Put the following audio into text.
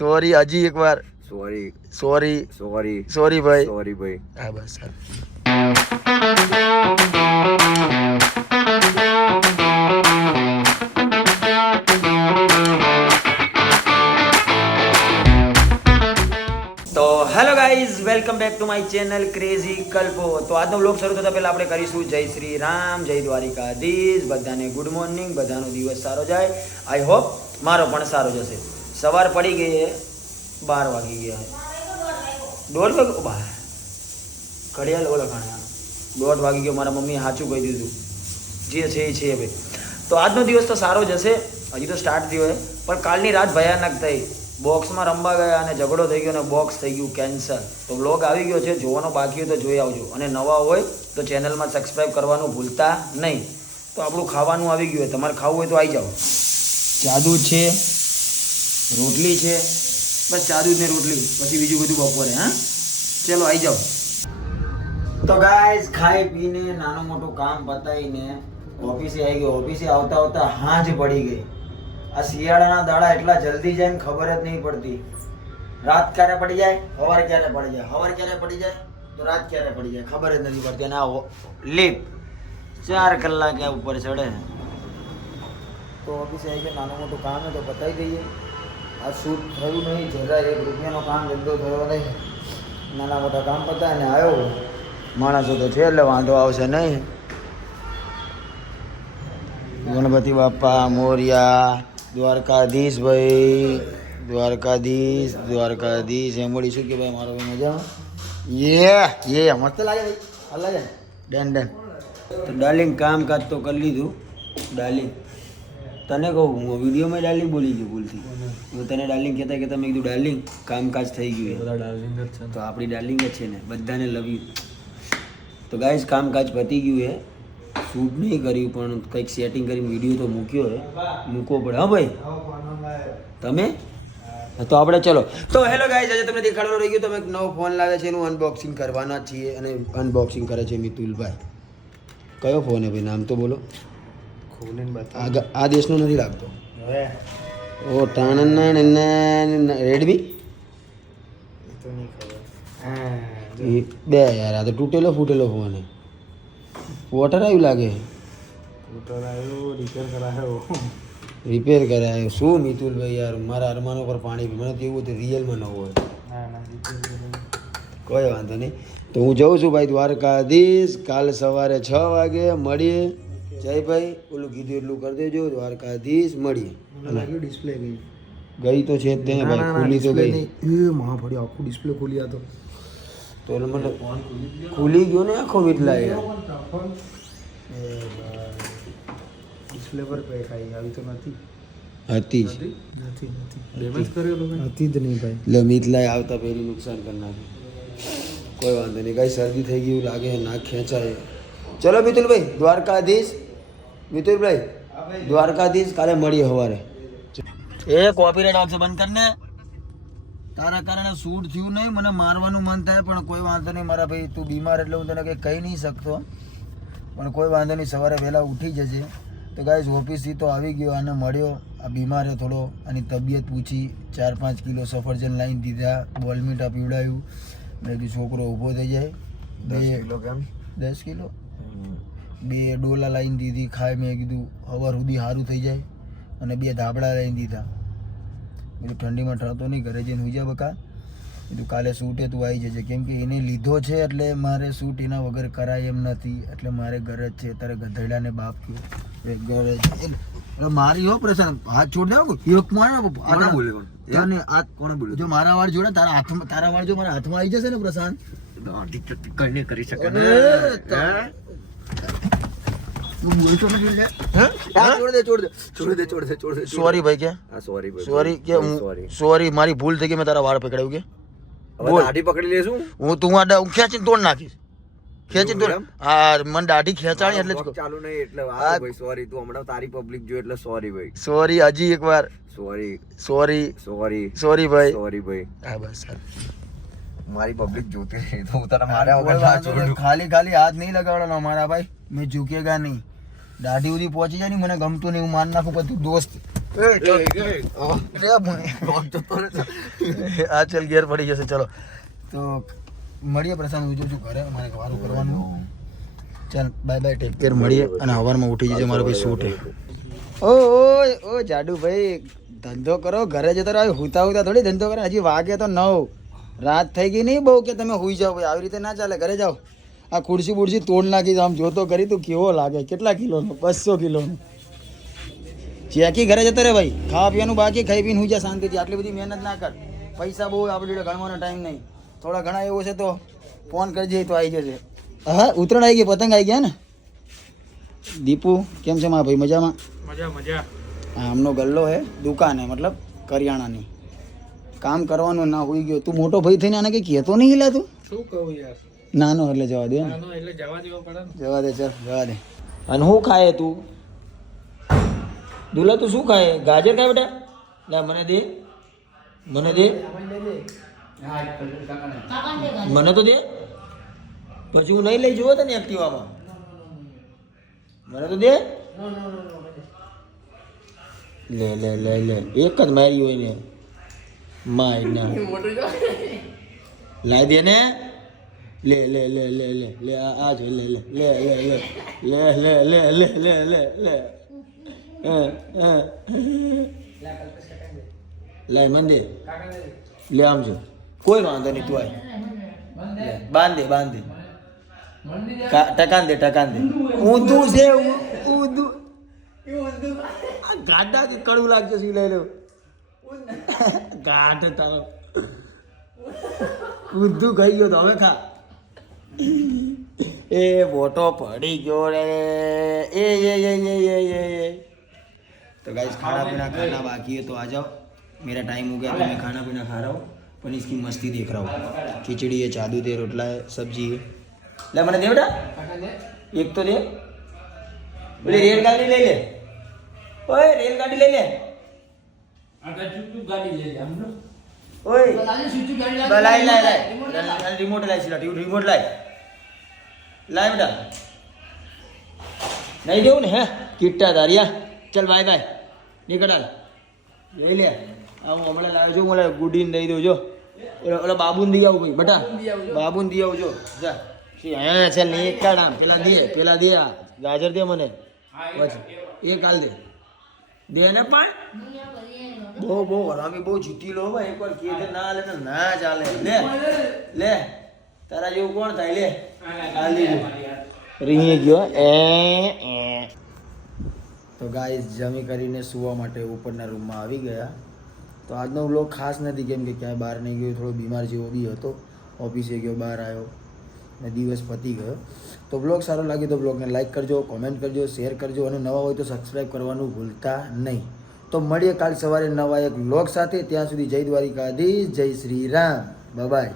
Sorry હજી એકવાર sorry sorry sorry sorry ભાઈ સોરી ભાઈ. હા બસ તો hello guys welcome back to my channel crazy Kalpo. તો આજનો વ્લોગ શરૂ થતા પહેલા આપણે કરીશું જય શ્રી રામ, જય દ્વારિકાધીશ. બધાને ગુડ મોર્નિંગ, બધાનો દિવસ સારો જાય. આઈ હોપ મારો પણ સારો જશે. સવાર પડી ગઈ છે, 12 વાગી ગયા. 1:30 વાગે ઘડિયાળ ઓલા ખાણા 1:30 વાગી ગયો. મારા મમ્મીએ સાચું કહી દીધું, જે છે એ છે ભાઈ. તો આજનો દિવસ તો સારો જશે. હજી તો સ્ટાર્ટ થયો છે, પણ કાલની રાત ભયાનક થઈ. બોક્સમાં રમવા ગયા અને ઝઘડો થઈ ગયો અને બોક્સ થઈ ગયું કેન્સર. તો વ્લોગ આવી ગયો છે, જોવાનો બાકી હોય તો જોઈ આવજો. અને નવા હોય તો ચેનલમાં સબસ્ક્રાઈબ કરવાનું ભૂલતા નહીં. તો આપણું ખાવાનું આવી ગયું હોય, તમારે ખાવું હોય તો આવી જાઓ. જાદુ છે, રોટલી છે, બસ જાદુ ને રોટલી, પછી બીજું બધું બપોરે. હા ચલો આવી જાઓ. તો ગાઈઝ ખાઈ પીને નાનું મોટું કામ પતાવીને ઓફિસે આવી ગયો. ઓફિસે આવતા આવતા હાંજ પડી ગઈ. આ શિયાળાના દાડા એટલા જલ્દી જાય ને ખબર જ નહીં પડતી. રાત ક્યારે પડી જાય, સવાર ક્યારે પડી જાય, સવાર ક્યારે પડી જાય તો રાત ક્યારે પડી જાય, ખબર જ નથી પડતી. અને આ લીપ 4 કલાકે ઉપર ચડે. તો ઓફિસે આવી ગયો, નાનું મોટું કામ હોય તો પતાવી દઈએ. આ શૂટ થયું નહીં, જરા 1 રૂપિયાનો કામ ધંધો થયો નહીં. નાના મોટા કામ પતાય ને આવ્યો. માણસો તો છે એટલે વાંધો આવશે નહીં. ગણપતિ બાપા મોર્યા, દ્વારકાધીશ ભાઈ, દ્વારકાધીશ દ્વારકાધીશ. એમ વળી શું કે ભાઈ મારો ભાઈ મજામાં? યે મસ્ત લાગે ભાઈ, હાલ લાગે ડન ડન. તો ડાર્લિંગ કામકાજ તો કરી લીધું. ડાર્લિંગ તને કહું, હું વિડીયોમાં ડાર્લિંગ બોલી ગયું ભૂલથી. હું તને ડાર્લિંગ કહેતા કહેતા મેં કીધું ડાર્લિંગ કામકાજ થઈ ગયું. બધા ડાર્લિંગ જ છે, તો આપણી ડાર્લિંગ જ છે ને, બધાને લવ યુ. તો ગાઈઝ કામકાજ પતી ગયું છે. શૂટ નહીં કર્યું પણ કંઈક સેટિંગ કરીને વિડીયો તો મૂક્યો છે, મૂકવો પડે. હા ભાઈ તમે તો આપણે ચલો. તો હેલો ગાઈઝ, આજે તમને દેખાડવાનું રહી ગયું. તમે એક નવો ફોન લાવે છે, એનું અનબોક્સિંગ કરવાના છીએ. અને અનબોક્સિંગ કરે છે મિતુલભાઈ. કયો ફોન છે ભાઈ, નામ તો બોલો. આ દેશનો નથી લાગતો. ઓ ટાણા રેડમી બે યાર. આ તો તૂટેલો ફૂટેલો ફોન છે. વોટર આવ્યું લાગે. રિપેર કરાયો શું મિતુલભાઈ યાર, મારા અરમાનો પર પાણી પી. મને તો એવું હતું રિયલમાં નવો હોય. કોઈ વાંધો નહીં. તો હું જઉં છું ભાઈ દ્વારકાધીશ. કાલ સવારે 6 વાગે મળીએ. જય ભાઈ, ઓલું કીધું એટલું કરી દેજો. દ્વારકાધીશ મળીએ. ડિસ્પ્લે ગઈ તો છે તેને ભાઈ, ખુલી તો ગઈ. મહાફળી આખું ડિસ્પ્લે ખુલી હતો. તો મને ખુલી ગયો ને આખો મીટલા યાર. ડિસ્પ્લે પર પેખાઈ આવી તો નથી. હતી જ નથી ડેમેજ કરેલો હતી જ નહીં ભાઈ. એટલે મીટલાએ આવતા પહેલી નુકસાન કરી નાખ્યું. કોઈ વાંધો નહીં. કઈ શરદી થઈ ગયું લાગે, નાક ખેંચાય. ચલો મિતુલભાઈ દ્વારકાધીશ. મિતુલભાઈ દ્વારકાધીશ, કાલે મળીએ સવારે. એ કોપીરાઇટ આવશે, બંધ કરને. તારા કારણે શૂટ થયું નહીં, મને મારવાનું મન થાય પણ કોઈ વાંધો નહીં. મારા ભાઈ તું બીમાર એટલે હું તને કંઈ કહી નહીં શકતો, પણ કોઈ વાંધો નહીં. સવારે વહેલા ઉઠી જજે. તો ગાઈઝ ઓફિસથી તો આવી ગયો, આને મળ્યો. આ બીમાર છે થોડો, આની તબિયત પૂછી. 4-5 કિલો સફરજન લાવીને દીધા, બોલમીટા પીવડાવ્યું. મેં કીધું છોકરો ઊભો થઈ જાય. 10 કિલો કેમ? 10 કિલો 2 ડોલા લાવીને દીધી, ખાય. મેં કીધું સવાર સુધી સારું થઈ જાય. અને 2 ધાબળા લાવીને દીધા. બધું ઠંડીમાં ઠરતો નહીં, ઘરે જઈને હુઈ જા બકા. કીધું કાલે શૂટે તું આવી જજે, કેમ કે એને લીધો છે એટલે મારે શૂટ એના વગર કરાય એમ નથી. એટલે મારે ઘરે જ છે અત્યારે. ગધેડાને બાપ કયો ઘરે એટલે મારી હો પ્રસન્ન. હાથ છોડ દે. એક મારે જો મારા વાળ જોડે તારા હાથમાં, તારા વાળ જો મારા હાથમાં આવી જશે ને પ્રશાંત, કઈ કરી શકે. સોરી ભાઈ કે સોરી કે સોરી, મારી ભૂલ થઈ ગઈ. મેં તારા વાળ પકડાયું કે દાઢી પકડી લેશું. હું તું ખેંચીને તોડ નાખીશ. ખેંચીને તોડ. હા મને દાઢી ખેંચાણી એટલે ચાલુ નહીં એટલે ભાઈ સોરી. તું હમણાં તારી પબ્લિક જો એટલે સોરી ભાઈ. સોરી હજી એકવાર સોરી સોરી સોરી સોરી ભાઈ. સોરી ભાઈ. હા બસ મારી પબ્લિક જોતી રહી તો હું તને માર્યા વગર ના છોડું. ખાલી હાથ નહીં લગાડવાનો મારા ભાઈ. મેં ઝૂકેગા નહીં. દાઢી સુધી પહોંચી જાય ને મને ગમતું નહીં, હું માન નાખું. બધું દોસ્ત આ ચાલ ગેર પડી જશે. ચલો તો મળીએ પ્રશાંત. હું છું ઘરે, મારે વારું કરવાનું. ચાલ બાય બાય, ટેક કેર. મળીએ અને સવારમાં ઉઠી જજો, મારો ભાઈ શૂટ. ઓ જાડુ ભાઈ, ધંધો કરો. ઘરે જતો રહ્યો હુતા હુતા થોડી ધંધો કરે. હજી વાગે તો 9, રાત થઈ ગઈ નહીં બહુ કે તમે હુઈ જાઓ ભાઈ. આવી રીતે ના ચાલે. ઘરે જાઓ. આ ખુરશી બુરશી તોડ નાખી. આમ જોતો કરી તું કેવો લાગે. કેટલા કિલોનો? 200 કિલોનો. ચેકી ઘરે જતો રે ભાઈ. ખાવા પીવાનું બાકી, ખાઈ પીને હુઈ જા શાંતિથી. આટલી બધી મહેનત ના કર. પૈસા બહુ આપણે જોડે ગણવાનો ટાઈમ નહીં. થોડા ઘણા એવું છે તો ફોન કરજે તો આવી જશે. હા ઉત્તરાયણ આવી ગઈ, પતંગ આવી ગયા ને. દીપુ કેમ છે મારા ભાઈ? મજામાં? મજા. હા, આમનો ગલ્લો હે, દુકાન હે, મતલબ કરિયાણાની. કામ કરવાનું ના હોઈ ગયો. તું મોટો ભાઈ થઈને આને કંઈ કહેતો નહીં હિલા તું? શું કહું યાર, નાનો એટલે જવા દે. નાનો એટલે જવા દેવો પડે ને. જવા દે, ચાલ જવા દે. અને શું ખાય તું દુલા? તું શું ખાય? ગાજર ખાય બેટા? લા મને દે, મને દે, મને તો દે. પછી હું નહીં લઈ જવો તને એક્ટિવામાં. મને તો દે. લે લે લે લે, એક જ મારી હોય ને માય ના. લાવી દે ને. લે લે લે લે લે લે આ જો લે લે લે લે લે લે લે લે લે લે લે લાય મંદિર લે આમ જો. કોઈ વાંધો નહીં, તું આય. બાંધે બાંધે, ટકાન દે ટકાન દે. ઊંધું છે ઊંધું. આ ગાડા કે કડવું લાગશે. શું લઈ લો ગાઢ તારો. ઊંધું ખાઈ ગયો તો હવે ખા. એ મોટો પડી ગયો રે. એ तो गाइस खाना पीना खाना बाकी है, तो आ जाओ. मेरा टाइम हो गया तो मैं खाना पीना खा रहा हूँ. पर इसकी मस्ती देख रहा हूँ. खिचड़ी है, चादू दे, रोटला है, सब्जी है. ले मैंने दे बेटा एक तो दे. बोले रेलगाड़ी ले ले. ओए रेलगाड़ी ले ले. ओए लाए लाए लाए रिमोट लाए सिला रिमोट लाए लाए बेटा. नहीं देऊ ने હે કિટ્ટા દારિયા. चल बाय बाय નીકળ હાલ. લઈ લે. હું હમણાં લાવ્યો છું. મને ગુડીને દઈ દઉં જો. ઓલા બાબુને દઈ આવું ભાઈ બેટા. બાબુને દઈ આવું જો. જા હે ચાલ નીકળ આમ. પેલા દે આ ગાજર દે મને. પછી એક હાલ દે દે ને. પણ બહુ હરામી, બહુ જીતી લો ભાઈ. એકવાર કે ના લે ના ચાલે. લે લે તારા જેવું કોણ થાય? લે હાલ દીધું. રીંગી ગયો. તો ગાઈસ જમી કરીને સૂવા માટે ઉપરના રૂમમાં આવી ગયા. તો આજનો વ્લોગ ખાસ નથી, કેમ કે ક્યાંય બહાર નહીં ગયો. થોડો બીમાર જેવો બી હતો. ઓફિસે ગયો, બહાર આવ્યો ને દિવસ પતી ગયો. તો વ્લોગ સારો લાગ્યો તો વ્લોગને લાઈક કરજો, કોમેન્ટ કરજો, શેર કરજો અને નવા હોય તો સબસ્ક્રાઈબ કરવાનું ભૂલતા નહીં. તો મળીએ કાલ સવારે નવા એક વ્લોગ સાથે. ત્યાં સુધી જય દ્વારિકાધીશ, જય શ્રી રામ, બાય બાય.